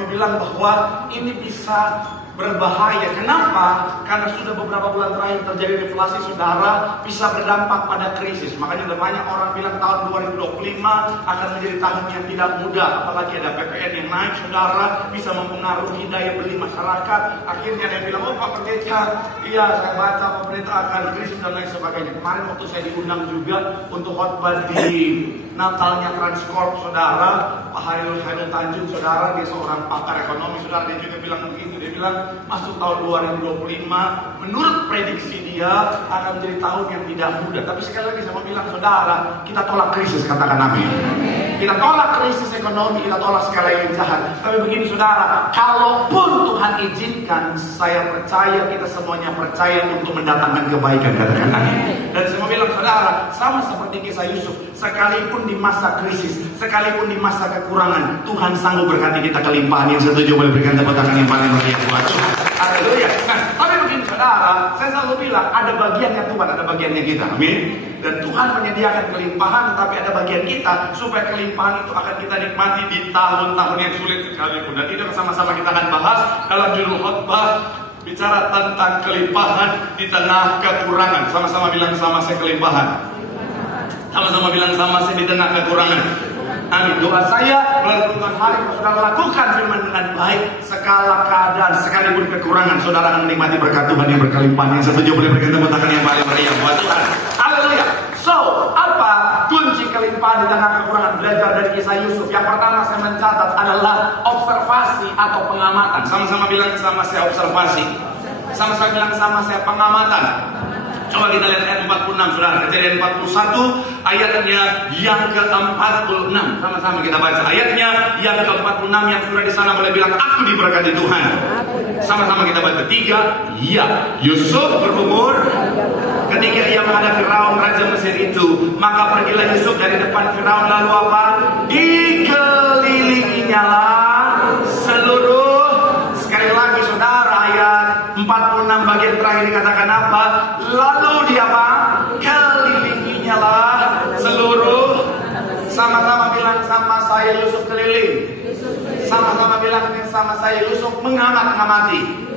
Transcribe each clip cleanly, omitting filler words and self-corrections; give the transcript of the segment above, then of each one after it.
ekonomi bilang bahwa ini bisa berbahaya. Kenapa? Karena sudah beberapa bulan terakhir terjadi deflasi, saudara, bisa berdampak pada krisis. Makanya ada banyak orang bilang tahun 2025 akan menjadi tahun yang tidak mudah. Apalagi ada PPN yang naik, saudara, bisa mempengaruhi daya beli masyarakat. Akhirnya ada yang bilang, oh Pak Pendeta, iya saya baca pemerintah akan krisis dan lain sebagainya. Kemarin waktu saya diundang juga untuk khotbah di Natalnya Transcorp, saudara, Pak Hairul Tanjung, saudara, dia seorang pakar ekonomi, saudara, dia juga bilang begitu. Dia bilang masuk tahun 2025 menurut prediksi dia akan menjadi tahun yang tidak mudah. Tapi sekali lagi saya mau bilang, saudara, kita tolak krisis, katakan amin. Kita tolak krisis ekonomi, kita tolak segala yang jahat. Tapi begini saudara, kalaupun Tuhan izinkan, saya percaya, kita semuanya percaya untuk mendatangkan kebaikan, katakan amin. Dan saya mau bilang saudara, sama seperti kisah Yusuf, sekalipun di masa krisis, sekalipun di masa kekurangan, Tuhan sanggup berkati kita kelimpahan. Yang setuju boleh berikan tepuk tangan yang paling meriah buat Tuhan. Haleluya. Nah, tapi begini saudara, saya selalu bilang ada bagiannya Tuhan, ada bagiannya kita. Amin. Dan Tuhan menyediakan kelimpahan, tetapi ada bagian kita supaya kelimpahan itu akan kita nikmati di tahun-tahun yang sulit sekalipun. Dan itu sama-sama kita akan bahas dalam judul khotbah, bicara tentang kelimpahan di tengah kekurangan. Sama-sama bilang sama saya kelimpahan. Sama-sama bilang sama saya di tengah kekurangan. Amin. Doa saya melalui Tuhan hari saudara lakukan firman dengan baik, segala keadaan sekalipun kekurangan, saudara akan menikmati berkat Tuhan yang berkelimpahan. Yang setuju boleh berikan tepuk tangan yang paling meriah buat Tuhan. Haleluya. So, apa kunci kelimpahan di tengah kekurangan? Belajar dari kisah Yusuf. Yang pertama saya mencatat adalah observasi atau pengamatan. Sama-sama bilang sama saya observasi. Sama-sama bilang sama saya pengamatan. Coba kita lihat ayat 46, saudara. Kejadian 41 ayatnya yang ke-46. Sama-sama kita baca ayatnya yang ke-46. Yang sudah di sana boleh bilang aku diberkati Tuhan. Sama-sama kita baca. 3. Ya, Yusuf berumur ketika ia menghadap Firaun raja Mesir itu, maka pergilah Yusuf dari depan Firaun, lalu apa? Dikelilinginya lah seluruh. Sekali lagi saudara, ayat 46 bagian terakhir dikatakan apa? Lalu dia apa? Kelilinginya lah seluruh. Sama-sama bilang sama saya Yusuf keliling. Sama-sama bilang sama saya Yusuf mengamati.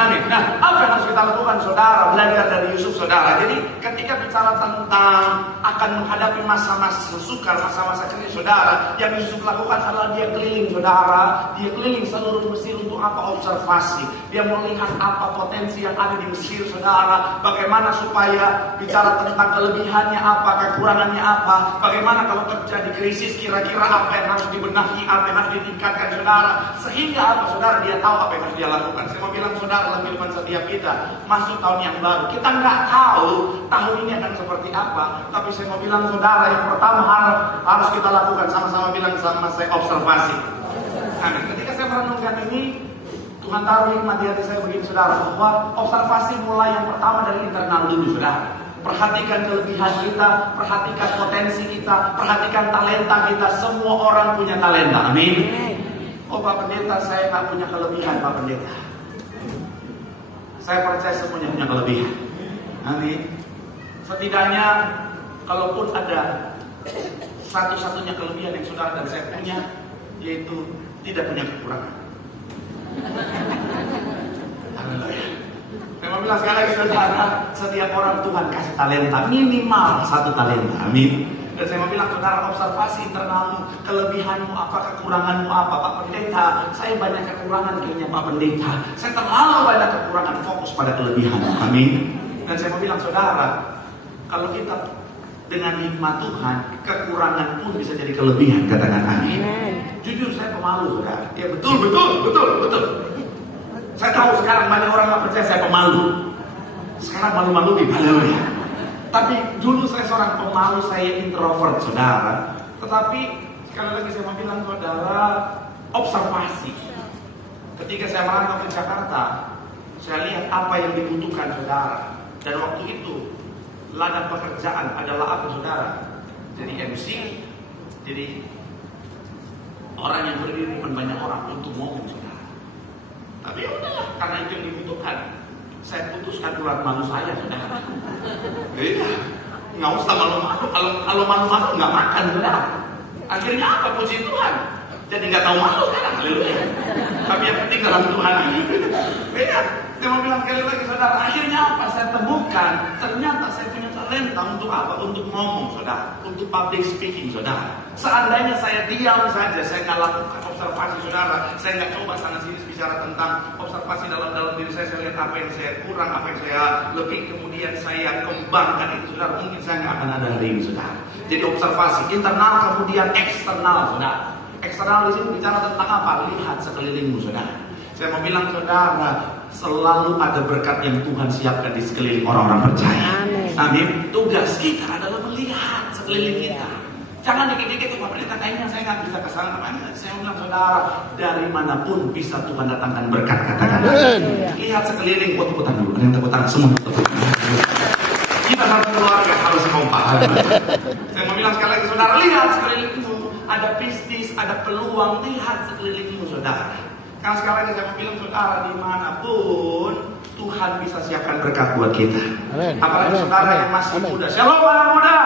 Amin. Nah, apa yang harus kita lakukan saudara? Belajar dari Yusuf saudara. Jadi ketika bicara tentang akan menghadapi masa-masa sukar, masa-masa krisis saudara, yang Yusuf lakukan adalah dia keliling saudara. Dia keliling seluruh Mesir untuk apa? Observasi. Dia melihat apa potensi yang ada di Mesir saudara. Bagaimana supaya bicara tentang kelebihannya apa, kekurangannya apa. Bagaimana kalau terjadi krisis, kira-kira apa yang harus dibenahi, apa yang harus ditingkatkan saudara. Sehingga apa saudara? Dia tahu apa yang harus dia lakukan. Saya mau bilang saudara, dalam kehidupan setiap kita masuk tahun yang baru, kita nggak tahu tahun ini akan seperti apa. Tapi saya mau bilang saudara, yang pertama harus kita lakukan, sama-sama bilang sama saya, observasi. Amin. Ketika saya merenungkan ini, Tuhan taruh hikmat di hati saya begini saudara, bahwa observasi mulai yang pertama dari internal dulu saudara. Perhatikan kelebihan kita, perhatikan potensi kita, perhatikan talenta kita. Semua orang punya talenta. Amin. Oh Pak Pendeta, saya nggak punya kelebihan Pak Pendeta. Saya percaya semuanya punya kelebihan. Amin. Setidaknya kalaupun ada satu-satunya kelebihan yang saudara dan saya punya, yaitu tidak punya kekurangan. Haleluya. Saya mau bilang sekali lagi saudara, setiap orang Tuhan kasih talenta, minimal satu talenta. Amin. Dan saya mau bilang saudara, observasi internalmu, kelebihanmu apa, kekuranganmu apa. Pak Pendeta, saya banyak kekurangan kayaknya Pak Pendeta. Saya terlalu banyak kekurangan, fokus pada kelebihan. Amin. Dan saya mau bilang saudara, kalau kita dengan hikmat Tuhan, kekurangan pun bisa jadi kelebihan, katakan amin. Jujur saya pemalu saudara. Ya betul. Saya tahu sekarang banyak orang nggak percaya saya pemalu. Sekarang malu-maluin, haleluya. Tapi dulu saya seorang pemalu, saya introvert saudara. Tetapi sekali lagi saya mau bilang saudara, observasi. Ketika saya merantau ke Jakarta, saya lihat apa yang dibutuhkan saudara. Dan waktu itu ladang pekerjaan adalah apa saudara? Jadi MC, jadi orang yang berdiri depan banyak orang untuk ngomong saudara. Tapi ya udahlah, karena itu yang dibutuhkan, saya putuskan ular malu saya saudara. Iya, nggak usah malu-malu. Kalau malu-malu nggak makan saudara. Akhirnya apa? Puji Tuhan. Jadi nggak tahu malu sekarang, haleluya. Tapi yang penting dalam Tuhan. Lihat, saya mau bilang sekali lagi saudara, akhirnya apa? Saya temukan, ternyata saya punya talenta untuk apa? Untuk ngomong saudara, untuk public speaking saudara. Seandainya saya diam saja, saya nggak lakukan observasi saudara, saya nggak coba sana sini bicara tentang observasi dalam diri saya lihat apa yang saya kurang, apa yang saya lebih, kemudian saya kembangkan itu saudara, mungkin saya nggak akan ada hari ini saudara. Jadi observasi internal kemudian eksternal saudara. Eksternal di sini bicara tentang apa? Lihat sekelilingmu saudara. Saya mau bilang saudara, selalu ada berkat yang Tuhan siapkan di sekeliling orang-orang percaya. Amin. Tugas kita adalah melihat sekeliling kita. Jangan dikit-dikit cuma berita kayaknya saya nggak bisa kesana. Saya bilang saudara, dari manapun bisa Tuhan datangkan berkat, katakan. Lihat sekeliling, buat tepuk tangan dulu. Ada yang tepuk tangan semua. Kita satu keluarga harus kompak. Saya mau bilang sekali lagi saudara, lihat sekelilingmu. Ada bisnis, ada peluang, lihat sekelilingmu saudara. Karena sekali lagi saya mau bilang saudara, dimanapun Tuhan bisa siapkan berkat buat kita. Apalagi saudara yang masih muda. Shalom anak muda.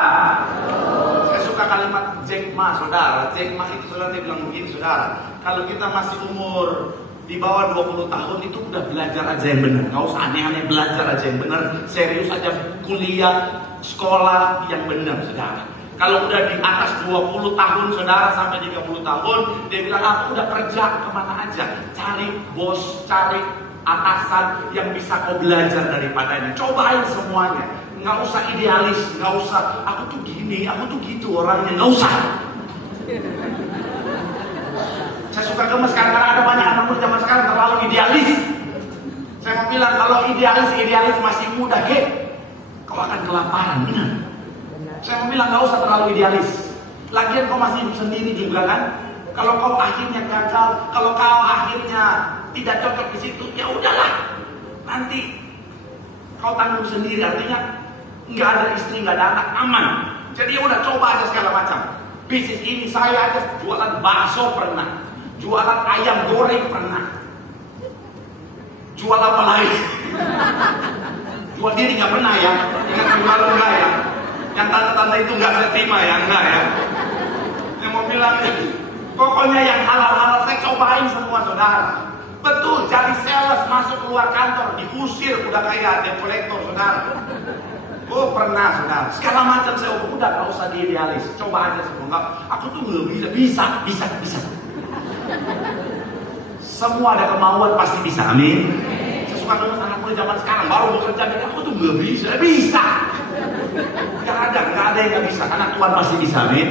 Saya suka kalimat Jack Ma saudara. Jack Ma itu saudara, dia bilang begini saudara, kalau kita masih umur di bawah 20 tahun itu udah belajar aja yang benar. Gak usah aneh-aneh, belajar aja yang benar. Serius aja kuliah, sekolah yang benar saudara. Kalau udah di atas 20 tahun saudara sampai 30 tahun, dia bilang aku udah kerja kemana aja, cari bos, cari atasan yang bisa kau belajar daripadanya. Cobain semuanya, nggak usah idealis, nggak usah aku tuh gini, aku tuh gitu orangnya, nggak usah. Saya suka gemes karena ada banyak anak muda zaman sekarang terlalu idealis. Saya mau bilang kalau idealis masih muda, kau akan kelaparan, benar. Saya mau bilang gak usah terlalu idealis. Lagian kau masih hidup sendiri juga kan. Kalau kau akhirnya gagal, kalau kau akhirnya tidak cocok di situ, ya udahlah. Nanti kau tanggung sendiri. Artinya nggak ada istri, nggak ada anak, aman. Jadi ya udah coba aja segala macam. Bisnis ini saya aja jualan bakso pernah, jualan ayam goreng pernah, jual apa lagi? Jual diri nggak pernah ya. Ingat jual enggak ya? Yang tanda-tanda itu nggak saya terima ya, enggak ya. Yang mau bilang, pokoknya yang halal-halal saya cobain semua saudara. Betul, jadi sales masuk keluar kantor diusir udah kayak debt collector saudara. Oh pernah saudara. Segala macam saya udah nggak usah diidealis, coba aja semua. Enggak, aku tuh nggak bisa. Semua ada kemauan pasti bisa, amin. Saya suka dengan anak muda zaman sekarang baru bekerja, aku tuh nggak bisa. Gak ada yang gak bisa, karena Tuhan pasti bisa, amin.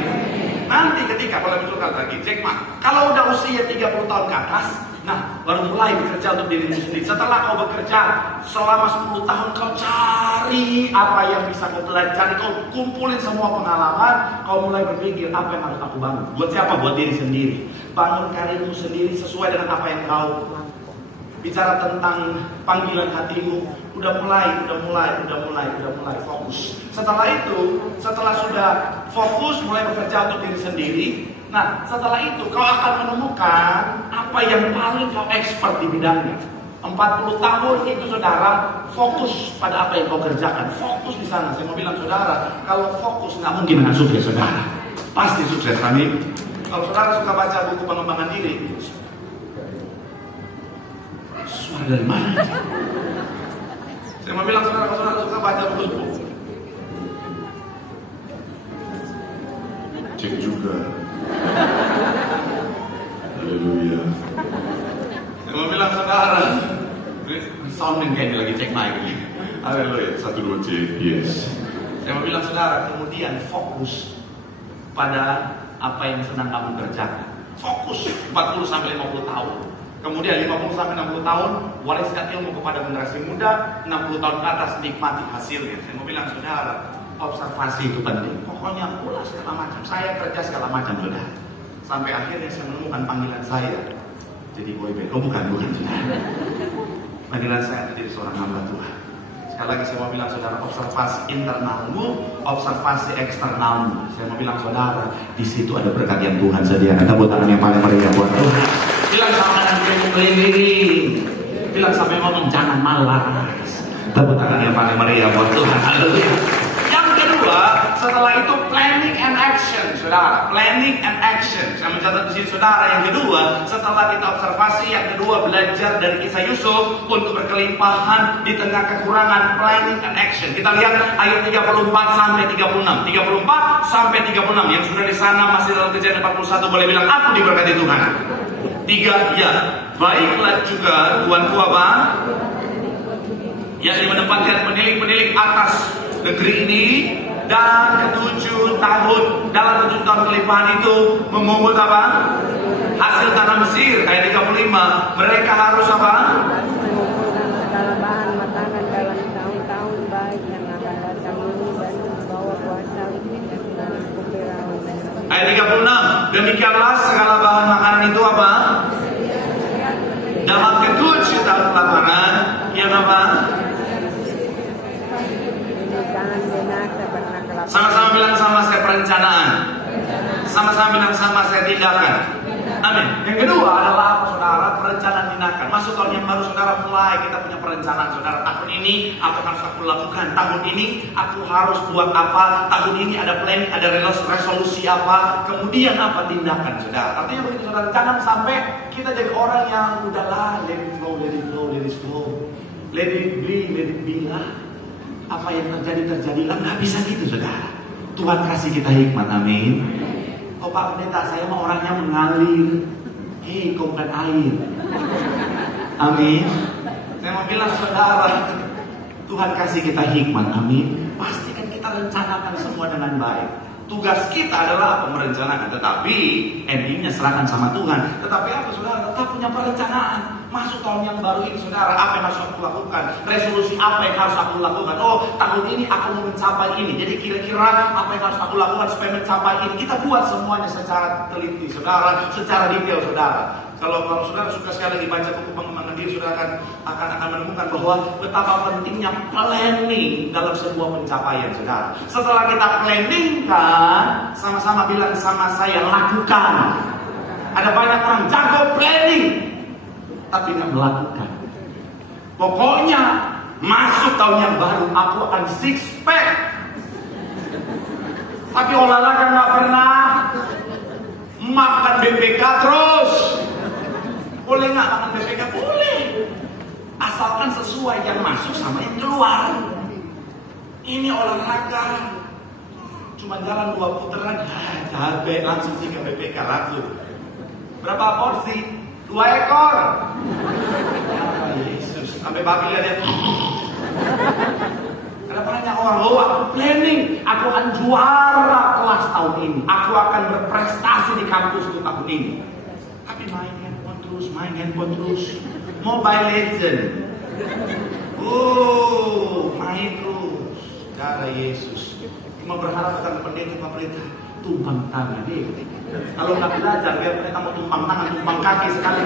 Nanti ketika, kalau misalkan lagi, Jack Ma, kalau udah usia 30 tahun ke atas, nah baru mulai bekerja untuk dirimu sendiri. Setelah kau bekerja selama 10 tahun, kau cari apa yang bisa kau pelajari, kau kumpulin semua pengalaman, kau mulai berpikir apa yang harus aku bangun. Buat siapa? Buat diri sendiri. Bangun karirmu sendiri sesuai dengan apa yang kau bicara tentang panggilan hatimu. Udah mulai fokus. Setelah itu, setelah sudah fokus mulai bekerja untuk diri sendiri, nah setelah itu kau akan menemukan apa yang paling kau expert di bidangnya. 40 tahun itu saudara, fokus pada apa yang kau kerjakan, fokus di sana. Saya mau bilang saudara, kalau fokus nggak mungkin nggak sukses saudara, pasti sukses, amin. Kalau saudara suka baca buku pengembangan diri, suara dari mana? Saya mau bilang saudara suka baca buku. Cek juga. Haleluya. Saya mau bilang saudara, sounding kayak lagi cek mic ini. Haleluya. 1, 2 cek. Yes. Saya mau bilang saudara, kemudian fokus pada apa yang sedang kamu kerjakan. Fokus 40 sampai 50 tahun. Kemudian 50 sampai 60 tahun wariskan ilmu kepada generasi muda, 60 tahun ke atas nikmati hasilnya. Saya mau bilang saudara, observasi itu penting. Pokoknya ulas segala macam. Saya kerja segala macam saudara. Sampai akhirnya saya menemukan panggilan saya jadi boyband. Oh bukan saudara. Panggilan saya menjadi seorang hamba Tuhan. Sekali lagi saya mau bilang saudara, observasi internalmu, observasi eksternalmu. Saya mau bilang saudara, di situ ada berkat yang Tuhan sediakan. Tepuk tangan yang paling meriah buat Tuhan. Bilang sama yang keliling, bilang sampai ngomong jangan malas. Tepuk tangan yang paling meriah buat Tuhan. Haleluya. Yang kedua, Setelah itu planning and action, saudara. Planning and action. Saya mencatat di sini, saudara. Yang kedua, setelah kita observasi, yang kedua belajar dari kisah Yusuf untuk berkelimpahan di tengah kekurangan. Planning and action. Kita lihat ayat 34 sampai 36. 34 sampai 36. Yang sudah di sana masih dalam Kejadian 41 boleh bilang, aku diberkati Tuhan. 3, ya. Baiklah juga Tuanku apa? Yang menempatkan penilik-penilik atas negeri ini. Dan ke-7 tahun, dalam 7 tahun kelimpahan itu memungut apa? Hasil tanah Mesir. Ayat 35. Mereka harus apa? Segala bahan makanan dalam tahun-tahun baik yang akan datang ini dan membawa kuasa dan Firaun. Ayat 36. Demikianlah segala bahan makanan itu apa? Dalam ke-7 tahun kelaparan yang apa? Sama-sama bilang sama saya perencanaan. Sama-sama bilang sama saya tindakan. Amin. Yang kedua adalah apa, saudara? Perencanaan tindakan. Masuk tahun yang baru, saudara, mulai kita punya perencanaan, saudara. Tahun ini apa yang harus aku lakukan? Tahun ini aku harus buat apa? Tahun ini ada planning, ada resolusi apa? Kemudian apa tindakan, saudara? Artinya begitu, saudara. Jangan sampai kita jadi orang yang udahlah, let it flow, let it flow, let it flow, let it be, let it be lah. Apa yang terjadilah, nggak bisa gitu, saudara. Tuhan kasih kita hikmat, amin. Oh Pak Pendeta, saya mau orangnya mengalir. Hei, kau bukan air. Amin. Saya mau bilang, saudara, Tuhan kasih kita hikmat, amin. Pastikan kita rencanakan semua dengan baik. Tugas kita adalah merencanakan, tetapi endingnya serahkan sama Tuhan. Tetapi apa, saudara? Tetap punya perencanaan. Masuk tahun yang baru ini, saudara, apa yang harus aku lakukan? Resolusi apa yang harus aku lakukan? Oh, tahun ini aku mau mencapai ini. Jadi kira-kira apa yang harus aku lakukan supaya mencapai ini? Kita buat semuanya secara teliti, saudara, secara detail, saudara. Kalau saudara suka sekali dibaca buku pengembangan diri, saudara akan menemukan bahwa betapa pentingnya planning dalam sebuah pencapaian, saudara. Setelah kita planning kan, sama-sama bilang sama saya, lakukan. Ada banyak orang jago planning, tapi nggak melakukan. Pokoknya masuk tahun yang baru aku akan six pack, tapi olahraga nggak pernah, makan BPK terus. Boleh nggak makan BPK? Boleh, asalkan sesuai yang masuk sama yang keluar. Ini olahraga cuma jalan 2 putaran, capek, langsung 3 BPK langsung. Berapa porsi? 2 ekor. Ya Yesus, sampai babi lihat ya. Karena banyak orang, oh aku planning, aku akan juara kelas tahun ini, aku akan berprestasi di kampus untuk tahun ini. Tapi main handphone terus, Mobile Legend. Main terus. Darah Yesus. Cuma berharap akan pendeta tumpang tangan dia. Kalau nggak belajar, biar mereka mau tumpang tangan, tumpang kaki sekali.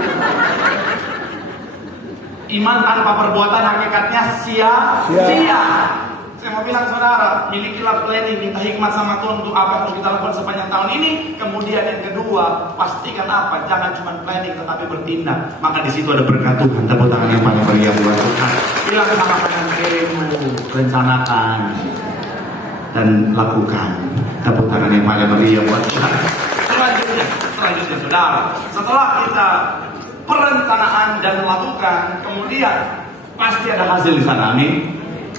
Iman tanpa perbuatan hakikatnya sia-sia. Saya mau bilang, saudara, milikilah planning, minta hikmat sama Tuhan untuk apa yang harus kita lakukan sepanjang tahun ini. Kemudian yang kedua, pastikan apa? Jangan cuma planning, tetapi bertindak. Maka di situ ada berkat Tuhan. Tepuk tangan yang paling meriah buat Tuhan. Bilang sama kanan kirimu, rencanakan dan lakukan. Tepuk tangan yang paling meriah buat Tuhan. Selanjutnya, saudara, setelah kita perencanaan dan melakukan, kemudian pasti ada hasil di sana, amin.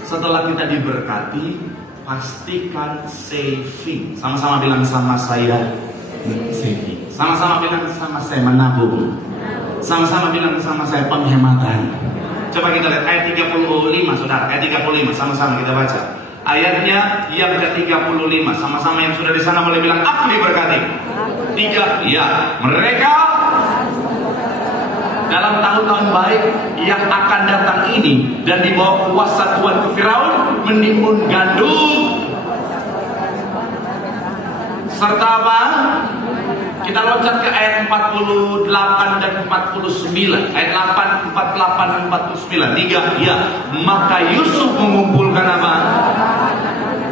Setelah kita diberkati, pastikan saving. Sama-sama bilang sama saya, saving. Sama-sama bilang sama saya, menabung. Sama-sama bilang sama saya, penghematan. Coba kita lihat ayat 35, saudara. Ayat 35, sama-sama kita baca. Ayatnya yang ke-35. Sama-sama yang sudah di sana boleh bilang, aku diberkati. 3, ya. Mereka dalam tahun-tahun baik yang akan datang ini dan di bawah kuasa Tuhan ke Firaun menimbun gandum serta apa? Kita loncat ke ayat 48 dan 49. Ayat 8, 48 dan 49. 3, ya. Maka Yusuf mengumpulkan apa?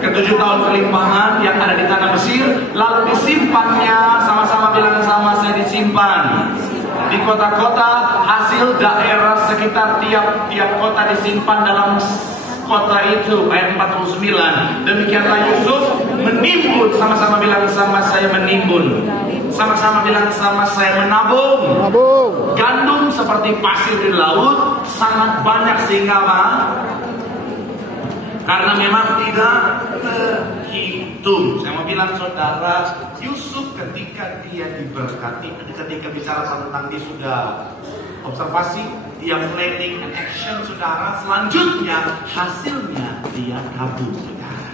Ke-7 tahun kelimpahan yang ada di tanah Mesir, lalu disimpannya. Sama-sama bilang sama saya, disimpan di kota-kota, hasil daerah sekitar tiap kota disimpan dalam kota itu. Ayat 49. Demikianlah Yusuf menimbun. Sama-sama bilang sama saya menimbun. Sama-sama bilang sama saya menabung. Gandum seperti pasir di laut sangat banyak sehingga apa? Karena memang tidak terhitung. Saya mau bilang saudara, Yusuf ketika dia diberkati, ketika bicara tentang dia sudah observasi, dia planning and action saudara, selanjutnya hasilnya dia kabur saudara.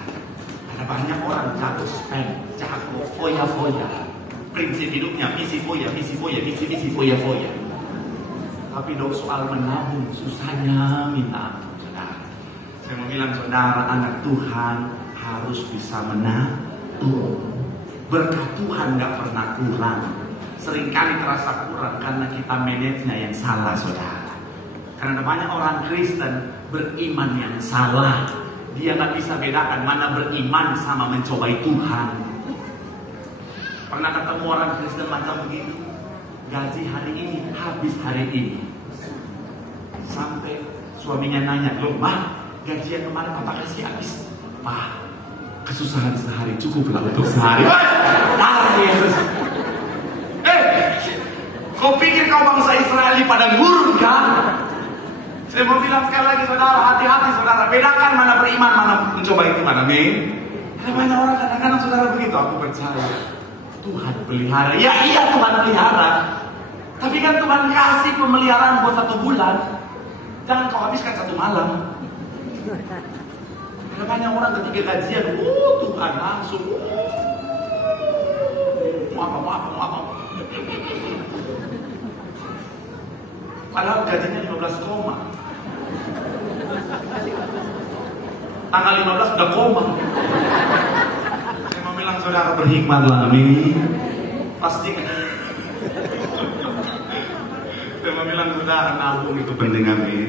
Ada banyak orang jago spend, jago foya-foya. Prinsip hidupnya misi foya, misi foya. Tapi dong soal menabung susahnya minta ampun saudara. Saya mau bilang saudara, anak Tuhan harus bisa menabung. Berkat Tuhan gak pernah kurang. Seringkali terasa kurang karena kita manajenya yang salah saudara. Karena banyak orang Kristen beriman yang salah. Dia gak bisa bedakan mana beriman sama mencobai Tuhan. Pernah ketemu orang Kristen macam begitu? Gaji hari ini habis hari ini. Sampai suaminya nanya, loh mah, gajian kemarin apa kasih habis? Pak, kesusahan sehari cukuplah untuk sehari. Yesus. Kau pikir kau bangsa Israeli pada gurun kan? Saya mau bilang sekali lagi saudara, hati-hati saudara. Bedakan mana beriman, mana mencoba itu, mana amin. Karena banyak orang kadang-kadang saudara begitu. Aku percaya Tuhan pelihara. Ya iya Tuhan pelihara. Tapi kan Tuhan kasih pemeliharaan buat 1 bulan. Jangan kau habiskan 1 malam. Karena banyak orang ketika gajian, Tuhan langsung. Apa. Padahal gajinya 15 koma. Tanggal 15 udah koma. Saya mau bilang saudara berhikmatlah, amin. Pasti. Saya mau bilang saudara nabung itu penting, amin.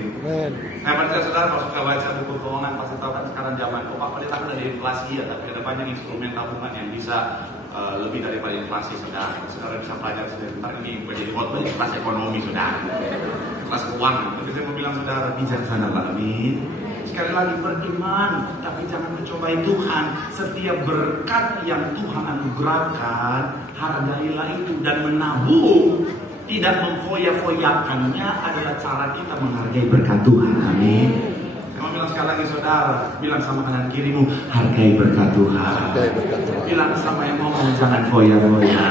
Saya percaya saudara kalau suka baca buku keuangan pasti tahu kan sekarang zaman apa ditambah dari inflasi ya, tapi ada banyak instrumen tabungan yang bisa lebih daripada inflasi saudara. Saudara bisa belajar sebentar ini menjadi hot kelas ekonomi saudara, kelas keuangan. Tapi saya mau bilang saudara bijaksana lah, amin. Sekali lagi beriman, tapi jangan mencobai Tuhan. Setiap berkat yang Tuhan anugerahkan, hargailah itu dan menabung. Tidak memfoya-foyakannya adalah cara kita menghargai berkat Tuhan, amin. Saya bilang sekali lagi saudara, bilang sama kanan kirimu, hargai berkat Tuhan. Bilang sama yang ngomong, jangan foya-foya.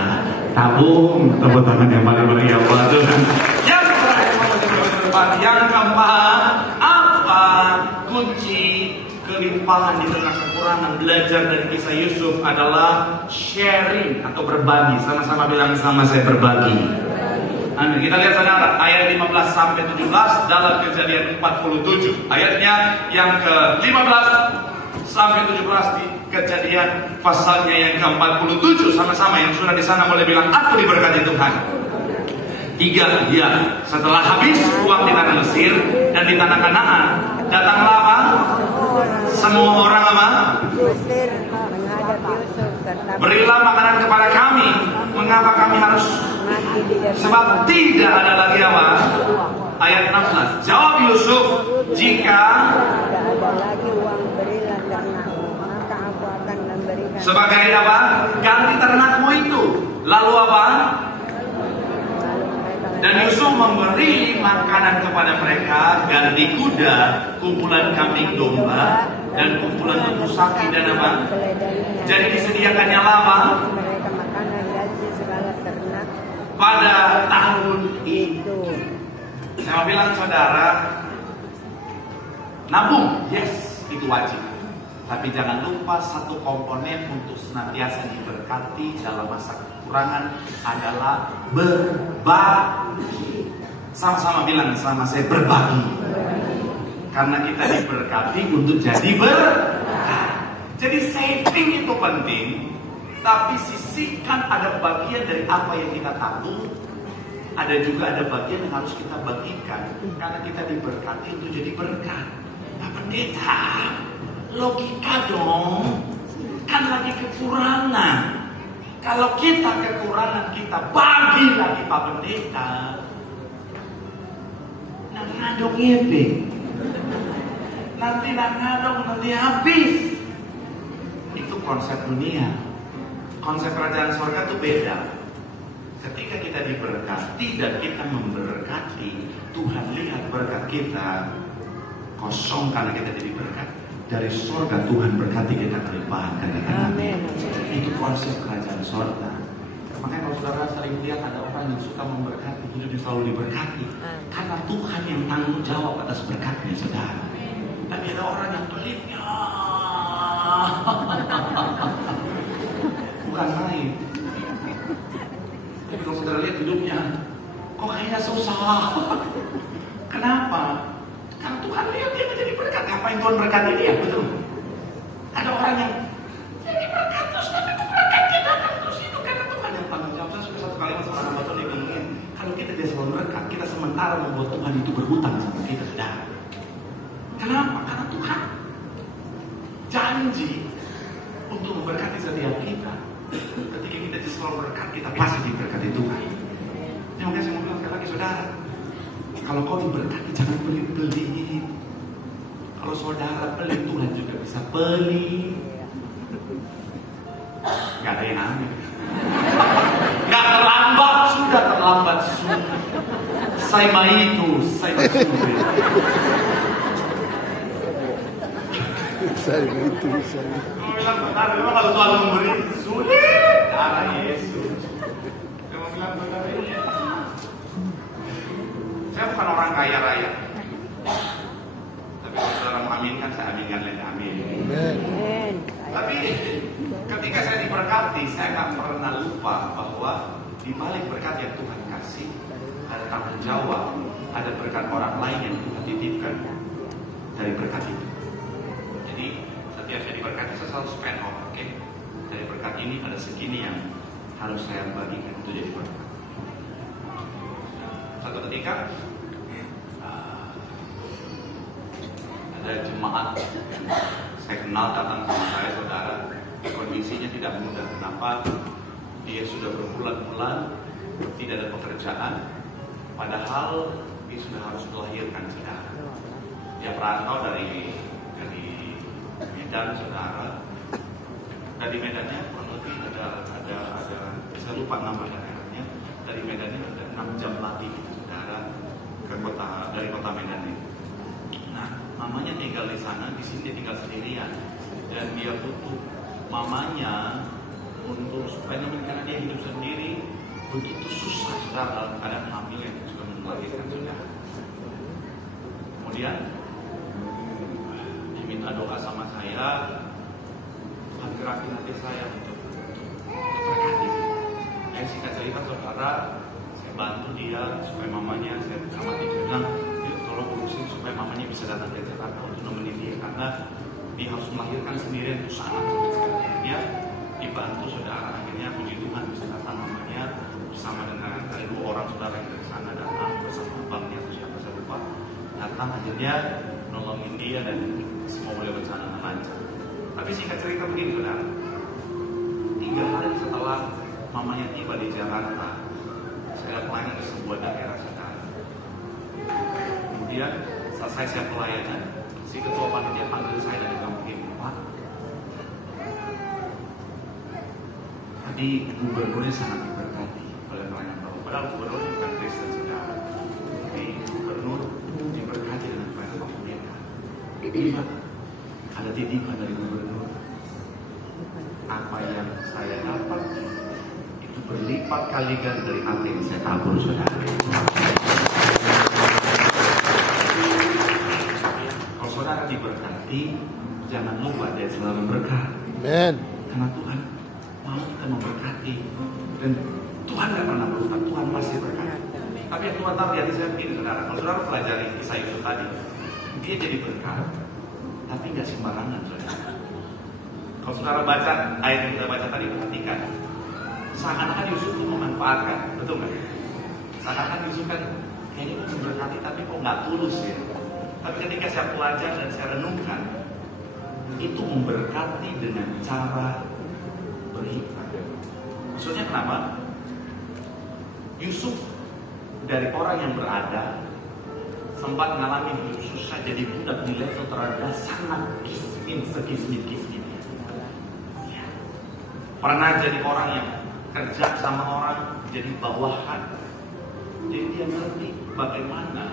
Tabung, tepuk tangan yang paling meriah buat Tuhan. Yang terakhir, yang keempat, apa kunci kelimpahan di tengah kekurangan? Belajar dari kisah Yusuf adalah sharing atau berbagi. Sama-sama bilang sama saya, berbagi. Amin. Kita lihat saudara ayat 15 sampai 17 dalam Kejadian 47. Ayatnya yang ke-15 sampai 17 di Kejadian pasalnya yang ke-47. Sama-sama yang sudah di sana boleh bilang aku diberkati Tuhan. 3, ya. Setelah habis uang di tanah Mesir dan di tanah Kanaan, datanglah apa? Semua orang apa? Berilah makanan kepada kami. Mengapa kami harus? Sebab tidak ada lagi apa? Ayat 16. Jawab Yusuf, jika tidak ada lagi uang berilah ternakmu, maka aku akan memberikan. Sebagai apa? Ganti ternakmu itu. Lalu apa? Dan Yusuf memberi makanan kepada mereka, ganti kuda, kumpulan kambing domba, dan kumpulan lembu sapi dan apa? Jadi disediakannya lama pada tahun itu. Saya mau bilang saudara, nabung, yes, itu wajib. Tapi jangan lupa satu komponen untuk senantiasa diberkati dalam masa kekurangan adalah berbagi. Sama-sama bilang sama saya, berbagi. Karena kita diberkati untuk jadi berkat. Jadi saving itu penting, tapi sisihkan ada bagian dari apa yang kita tabung. Ada juga ada bagian yang harus kita bagikan. Karena kita diberkati untuk jadi berkat. Nah pendeta, logika dong, kan lagi kekurangan. Kalau kita kekurangan, kita bagi lagi Pak Pendeta. Nah ngadong ngepeng. Nah tidak ngadong, nanti habis. Itu konsep dunia. Konsep kerajaan surga itu beda. Ketika kita diberkati dan kita memberkati, Tuhan lihat berkat kita kosong karena kita jadi berkat. Dari surga Tuhan berkati kita kelimpahan. Amin. Itu konsep kerajaan surga. Makanya kalau saudara sering lihat ada orang yang suka memberkati, hidupnya selalu diberkati. Karena Tuhan yang tanggung jawab atas berkatnya, saudara. Tapi ada orang yang pelitnya. Bukan main. Tapi kalau saudara lihat hidupnya, kok kayaknya susah. Kenapa? Karena Tuhan lihat dia menjadi berkat. Ngapain Tuhan berkati dia? Betul. Ada orang yang jadi berkat terus, tapi berkat kita datang terus itu karena Tuhan yang tanggung jawab. Saya suka satu kalimat sama anak bapak dia ngomongin, kalau kita dia selalu berkat, kita sementara membuat Tuhan itu berhutang sama kita, saudara. Kenapa? Karena Tuhan janji untuk memberkati setiap kita. Ketika kita selalu berkat, kita pasti diberkati Tuhan. Ini makanya saya mau bilang sekali lagi, saudara, kalau kau diberkati jangan pelit-pelit. Kalau saudara pelit, Tuhan juga bisa pelit. Gak ada yang aneh. Gak terlambat, sudah terlambat. Saya itu. Saya mau bilang, benar, memang kalau Tuhan memberi, sulit. Darah Yesus. Saya mau bilang, benar, ya. Saya bukan orang kaya raya. Tapi kalau saudara mengaminkan, saya aminkan lagi, amin. Tapi ketika saya diberkati, saya tak pernah lupa bahwa di balik berkat yang Tuhan kasih, ada tanggung jawab, ada berkat orang lain yang Tuhan titipkan dari berkat itu. Jadi setiap saya diberkati, saya selalu spend off, oke? Dari berkat ini ada segini yang harus saya bagikan untuk jadi berkat. Suatu ketika ada jemaat yang saya kenal datang sama saya, saudara. Kondisinya tidak mudah. Kenapa? Dia sudah berbulan-bulan tidak ada pekerjaan, padahal dia sudah harus melahirkan, saudara. Dia perantau dari Medan, saudara. Dari Medannya kurang lebih ada saya lupa nama daerahnya. Dari Medannya ada 6 jam lagi, saudara, ke dari kota Medan ini. Nah, mamanya tinggal di sana, di sini dia tinggal sendirian, dan dia butuh mamanya untuk supaya karena dia hidup sendiri begitu susah, saudara, dalam keadaan hamil yang juga melahirkan, saudara. Kemudian diminta doa sama saya, Tuhan gerakin hati saya untuk berkati. Yang singkat cerita, saudara, saya bantu dia supaya mamanya, saya sama dia bilang, tolong urusin supaya mamanya bisa datang ke Jakarta untuk nemenin dia, karena dia harus melahirkan sendirian, itu sangat sulit sekali. Dia dibantu, saudara, akhirnya puji Tuhan bisa datang mamanya bersama dengan dari 2 orang saudara yang dari sana datang bersama abangnya atau siapa saya lupa, datang akhirnya nolongin dia dan semua boleh berjalan dengan lancar. Tapi singkat cerita begini, saudara, 3 hari setelah mamanya tiba di Jakarta, saya pelayanan di sebuah daerah, saudara. Kemudian selesai saya pelayanan, si ketua panitia panggil saya dari kampung ini, Pak, tadi gubernurnya sangat diberkati oleh pelayanan Bapak. Padahal gubernur bukan Kristen, saudara, tapi gubernur diberkati dengan pelayanan Bapak mereka. Pak, ada titipan dari gubernur. Apa yang saya dapat itu berlipat kali ganda dari hati yang saya tabur, saudara. Kalau saudara diberkati, jangan lupa dia selalu berkat. Amen. Karena Tuhan mau kita memberkati, dan Tuhan gak pernah berhutang, Tuhan pasti berkati. Tapi yang Tuhan tahu di hati saya begini, saudara, kalau saudara pelajari kisah Yusuf tadi, dia jadi berkat, tapi gak sembarangan, saudara. Kalau saudara baca ayat yang kita baca tadi, perhatikan, seakan-akan Yusuf itu memanfaatkan, betul nggak? Seakan-akan Yusuf kan kayaknya itu memberkati, tapi kok nggak tulus ya. Tapi ketika saya belajar dan saya renungkan, itu memberkati dengan cara berhikmat. Maksudnya kenapa? Yusuf dari orang yang berada, sempat mengalami hidup susah, jadi budak di level terendah, sangat sekismin. Ya. Pernah jadi orang yang kerja sama orang, jadi bawahan. Jadi dia ngerti bagaimana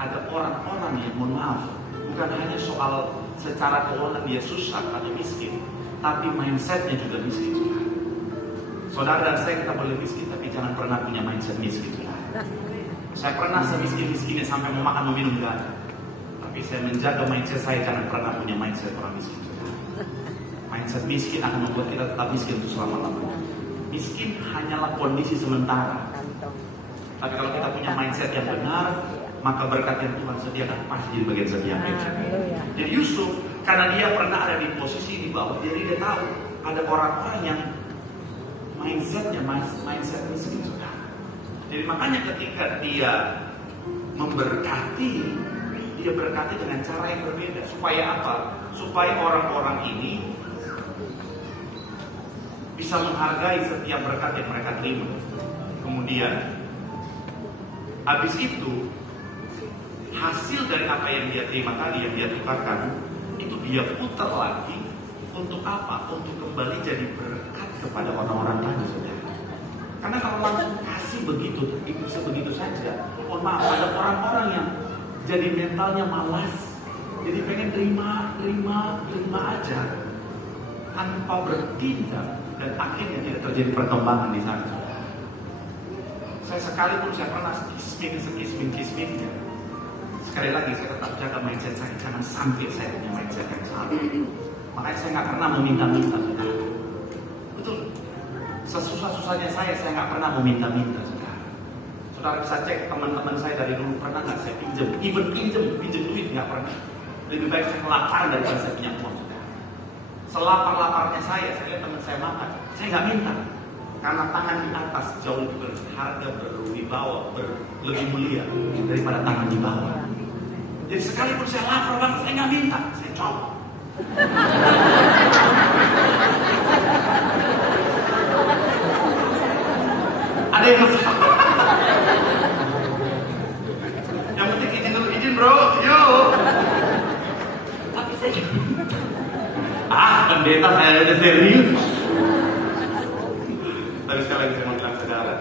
ada orang-orang yang, mohon maaf, bukan hanya soal secara keuangan dia susah atau miskin, tapi mindsetnya juga miskin. Saudara dan saya, kita boleh miskin, tapi jangan pernah punya mindset miskin. Saya pernah semiskin-miskinnya sampai mau makan, mau minum gak ada. Tapi saya menjaga mindset saya, jangan pernah punya mindset orang miskin. Mindset miskin akan membuat kita tetap miskin untuk selama-lamanya. Miskin hanyalah kondisi sementara. Tapi kalau kita punya mindset yang benar, maka berkat yang Tuhan sediakan pasti jadi bagian setiap kita. Jadi Yusuf, karena dia pernah ada di posisi di bawah, jadi dia tahu ada orang-orang yang mindsetnya mindset miskin sudah. Jadi makanya ketika dia memberkati, dia berkati dengan cara yang berbeda. Supaya apa? Supaya orang-orang ini bisa menghargai setiap berkat yang mereka terima. Kemudian habis itu, hasil dari apa yang dia terima tadi, yang dia tukarkan, itu dia putar lagi. Untuk apa? Untuk kembali jadi berkat kepada orang-orang tadi, saudara. Karena kalau langsung kasih begitu, itu sebegitu saja. Mohon maaf, ada orang-orang yang jadi mentalnya malas, jadi pengen terima aja tanpa bertindak, dan akhirnya tidak terjadi perkembangan di sana. Saya sekalipun saya pernah kismin-kisminnya. Sekali lagi saya tetap jaga mindset saya, jangan sampai saya punya mindset yang salah. Makanya saya nggak pernah meminta-minta, saudara. Betul. Sesusah-susahnya saya nggak pernah meminta-minta, saudara. Saudara bisa cek teman-teman saya dari dulu, pernah nggak saya pinjam duit, nggak pernah. Lebih baik saya kelaparan daripada saya punya uang, saudara. Selapar-laparnya saya lihat teman saya makan, saya nggak minta. Karena tangan di atas jauh lebih berharga, berwibawa, lebih mulia daripada tangan di bawah. Jadi sekalipun saya lapar banget, saya nggak minta, saya coba. Ada yang yang penting izin bro, yuk. Tapi saya pendeta saya udah serius. Tapi sekali lagi saya mau bilang saudara,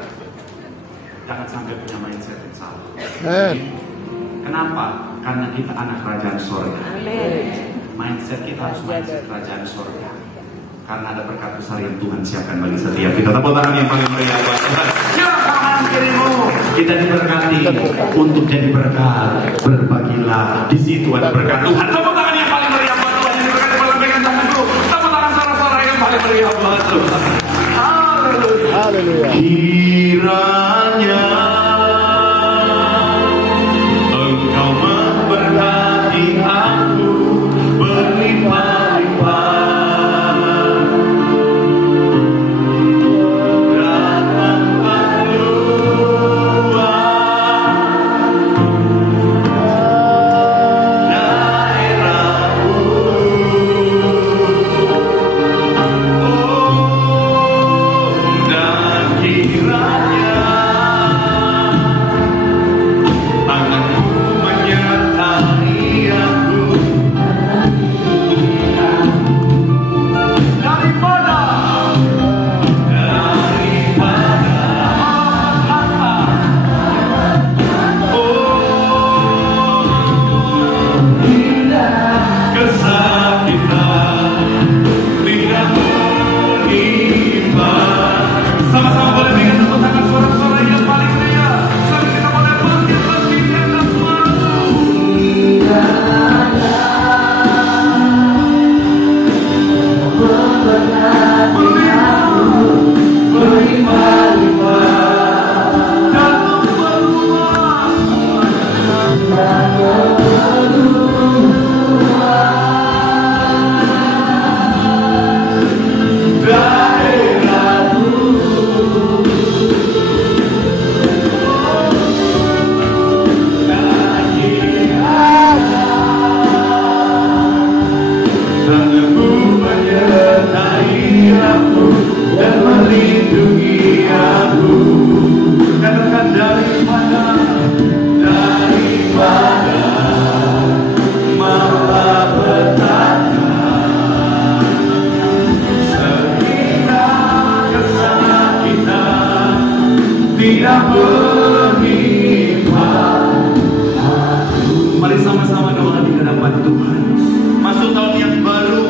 jangan sampai punya mindset yang salah. Kenapa? Karena kita anak kerajaan sorga. Mindset kita harus mindset kerajaan sorga. Karena ada berkat besar yang Tuhan siapkan bagi setiap kita. Tepuk tangan yang paling meriah buat Tuhan. Ya kanan kirimu, kita diberkati untuk jadi berkat. Berbagilah, di situ ada berkat Tuhan. Tepuk tangan yang paling meriah buat Tuhan. Yang berkat paling pegang tanganku. Tepuk tangan suara-suara yang paling meriah buat Tuhan. Haleluya. Kiranya Engkau memberkati aku berlimpah-limpah. Kiranya sama-sama doa di hadapan Tuhan. Masuk tahun yang baru,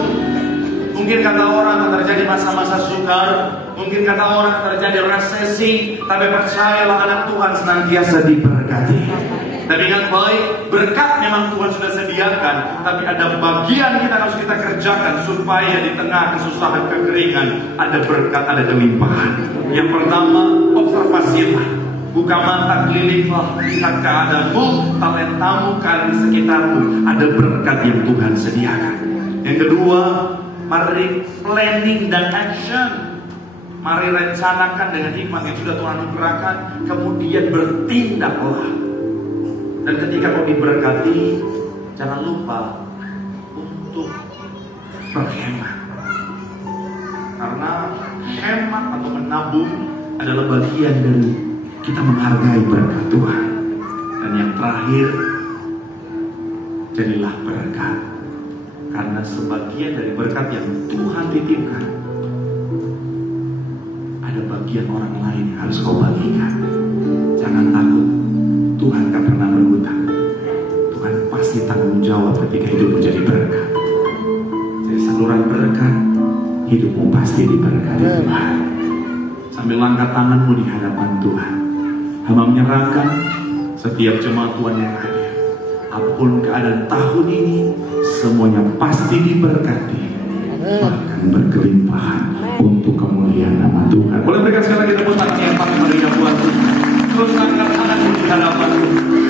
mungkin kata orang akan terjadi masa-masa sukar, mungkin kata orang akan terjadi resesi, tapi percayalah anak Tuhan senantiasa diberkati. Tapi ingat baik, berkat memang Tuhan sudah sediakan, tapi ada bagian kita harus kita kerjakan supaya di tengah kesusahan, kekeringan ada berkat, ada kelimpahan. Yang pertama, observasilah, buka mata, kelilinglah, lihat keadaanmu, talentamu, kalian di sekitarmu, ada berkat yang Tuhan sediakan. Yang kedua, mari planning dan action. Mari rencanakan dengan hikmat yang sudah Tuhan anugerahkan, kemudian bertindaklah. Dan ketika kau diberkati, jangan lupa untuk berhemat. Karena hemat atau menabung adalah bagian dari kita menghargai berkat Tuhan. Dan yang terakhir, jadilah berkat. Karena sebagian dari berkat yang Tuhan titipkan, ada bagian orang lain yang harus kau bagikan. Jangan takut, Tuhan tak pernah berhutang. Tuhan pasti tanggung jawab ketika hidupmu jadi berkat. Jadi saluran berkat, hidupmu pasti diberkati Tuhan. Sambil angkat tanganmu di hadapan Tuhan, hamba menyerahkan setiap jemaat Tuhan yang hadir. Apapun keadaan tahun ini, semuanya pasti diberkati, bahkan berkelimpahan untuk kemuliaan nama Tuhan. Boleh berikan sekali lagi tepuk tangan yang paling meriah buat Tuhan. Terus angkat tanganmu di hadapan Tuhan.